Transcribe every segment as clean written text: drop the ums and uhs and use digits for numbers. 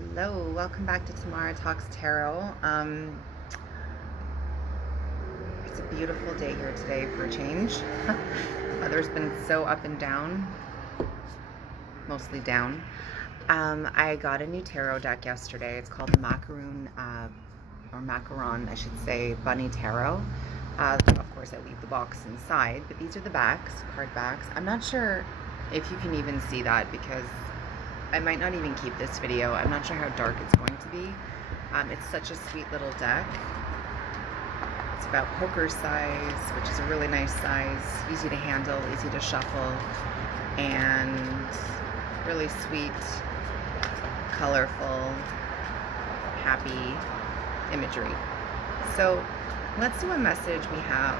Hello, welcome back to Tamara Talks Tarot. It's a beautiful day here today for a change. Weather's been so up and down, mostly down. I got a new tarot deck yesterday. It's called the Macaron, I should say, Bunny Tarot. Of course, I leave the box inside, but these are the backs, card backs. I'm not sure if you can even see that because I might not even keep this video. I'm not sure how dark it's going to be. It's such a sweet little deck. It's about poker size, which is a really nice size, easy to handle, easy to shuffle, and really sweet, colorful, happy imagery. So let's do a message we have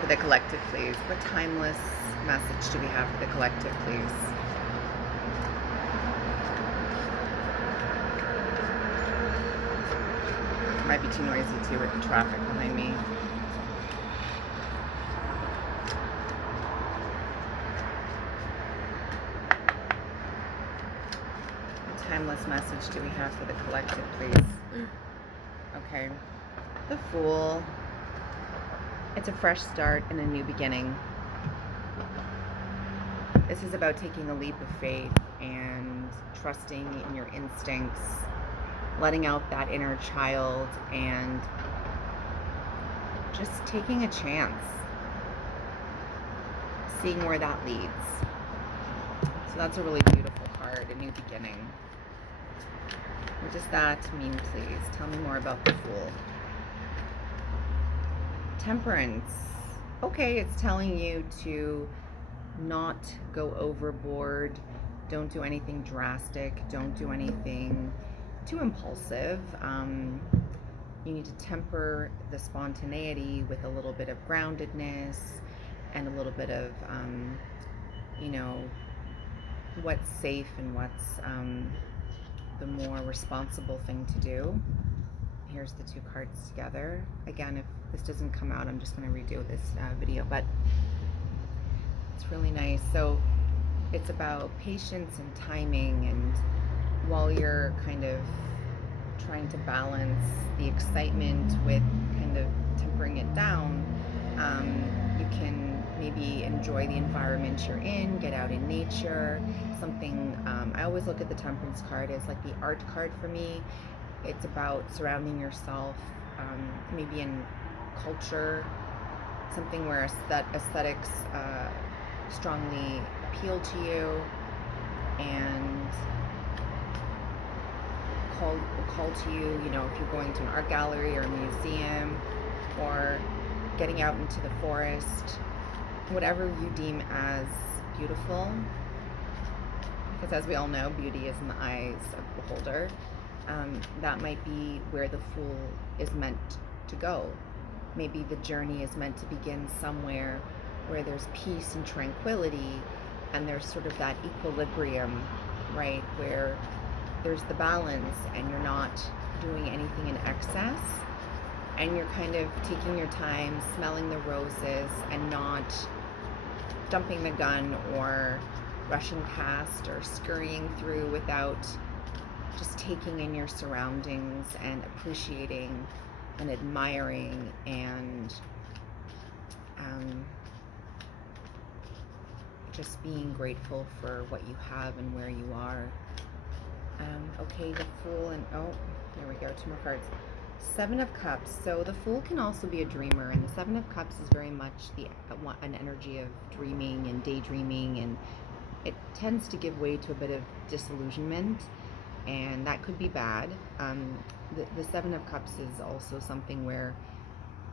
for the collective, please. What timeless message do we have for the collective, please? It might be too noisy too with the traffic behind me. What timeless message do we have for the collective, please? Okay. The Fool. It's a fresh start and a new beginning. This is about taking a leap of faith and trusting in your instincts, letting out that inner child, and just taking a chance, seeing where that leads. So that's a really beautiful card, a new beginning. What does that mean, please? Tell me more about the Fool. Temperance. Okay, it's telling you to not go overboard. Don't do anything drastic. Don't do anything too impulsive. You need to temper the spontaneity with a little bit of groundedness and a little bit of, what's safe and what's the more responsible thing to do. Here's the two cards together. Again, if this doesn't come out, I'm just going to redo this video, but it's really nice. So it's about patience and timing, and while you're kind of trying to balance the excitement with kind of tempering it down, you can maybe enjoy the environment you're in, get out in nature. Something, I always look at the Temperance card as like the art card for me. It's about surrounding yourself, maybe in culture, something where aesthetics strongly appeal to you and call to you, if you're going to an art gallery or a museum or getting out into the forest, whatever you deem as beautiful, because as we all know, beauty is in the eyes of the beholder. That might be where the Fool is meant to go. Maybe the journey is meant to begin somewhere where there's peace and tranquility, and there's sort of that equilibrium, right, where there's the balance and you're not doing anything in excess, and you're kind of taking your time, smelling the roses, and not jumping the gun or rushing past or scurrying through without just taking in your surroundings and appreciating and admiring and just being grateful for what you have and where you are. Okay, the Fool, and oh, there we go, two more cards. Seven of Cups. So the Fool can also be a dreamer, and the Seven of Cups is very much an energy of dreaming and daydreaming, and it tends to give way to a bit of disillusionment, and that could be bad. The Seven of Cups is also something where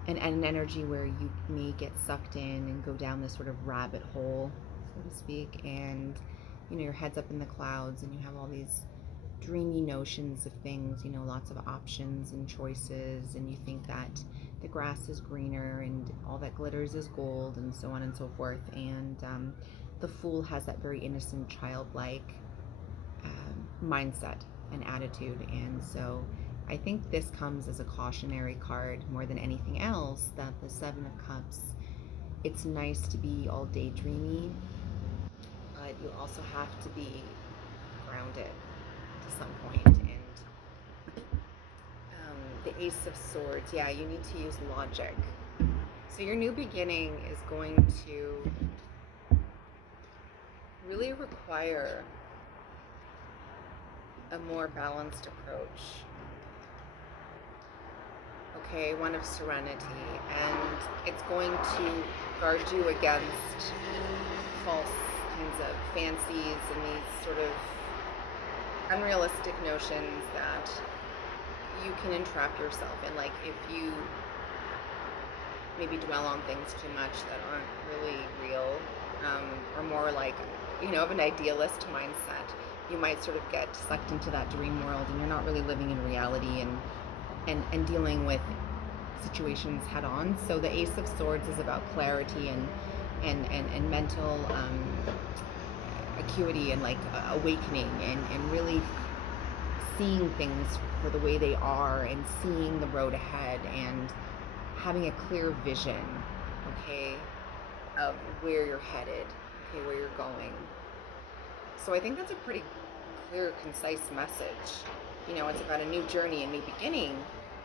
an energy where you may get sucked in and go down this sort of rabbit hole, so to speak, and your head's up in the clouds and you have all these dreamy notions of things, lots of options and choices, and you think that the grass is greener and all that glitters is gold, and so on and so forth. And the Fool has that very innocent, childlike mindset and attitude, and so I think this comes as a cautionary card more than anything else, that the Seven of Cups, it's nice to be all daydreamy, but you also have to be grounded to some point. And the Ace of Swords, yeah, you need to use logic. So your new beginning is going to really require a more balanced approach. Okay, one of serenity, and it's going to guard you against false kinds of fancies and these sort of unrealistic notions that you can entrap yourself in. Like if you maybe dwell on things too much that aren't really real, or more like, of an idealist mindset, you might sort of get sucked into that dream world and you're not really living in reality and dealing with situations head on. So the Ace of Swords is about clarity and mental acuity and like awakening and really seeing things for the way they are and seeing the road ahead and having a clear vision, okay, of where you're headed, okay, where you're going. So I think that's a pretty clear, concise message. It's about a new journey, a new beginning,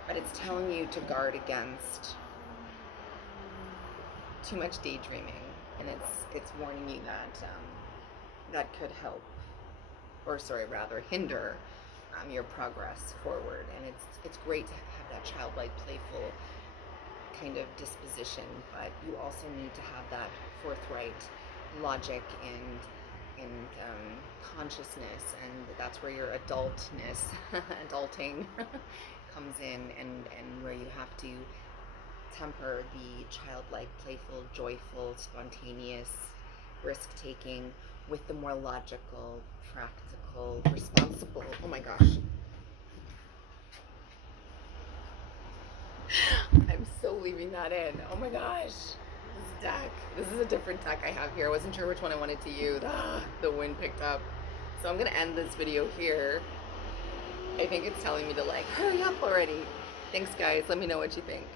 but it's telling you to guard against too much daydreaming, and it's warning you that that could help, or hinder your progress forward. And it's great to have that childlike, playful kind of disposition, but you also need to have that forthright logic and consciousness, and that's where your adulting comes in, and where you have to temper the childlike, playful, joyful, spontaneous, risk-taking with the more logical, practical, responsible. Oh my gosh. I'm so leaving that in. Oh my gosh. This deck. This is a different deck I have here. I wasn't sure which one I wanted to use. The wind picked up. So I'm going to end this video here. I think it's telling me to hurry up already. Thanks guys. Let me know what you think.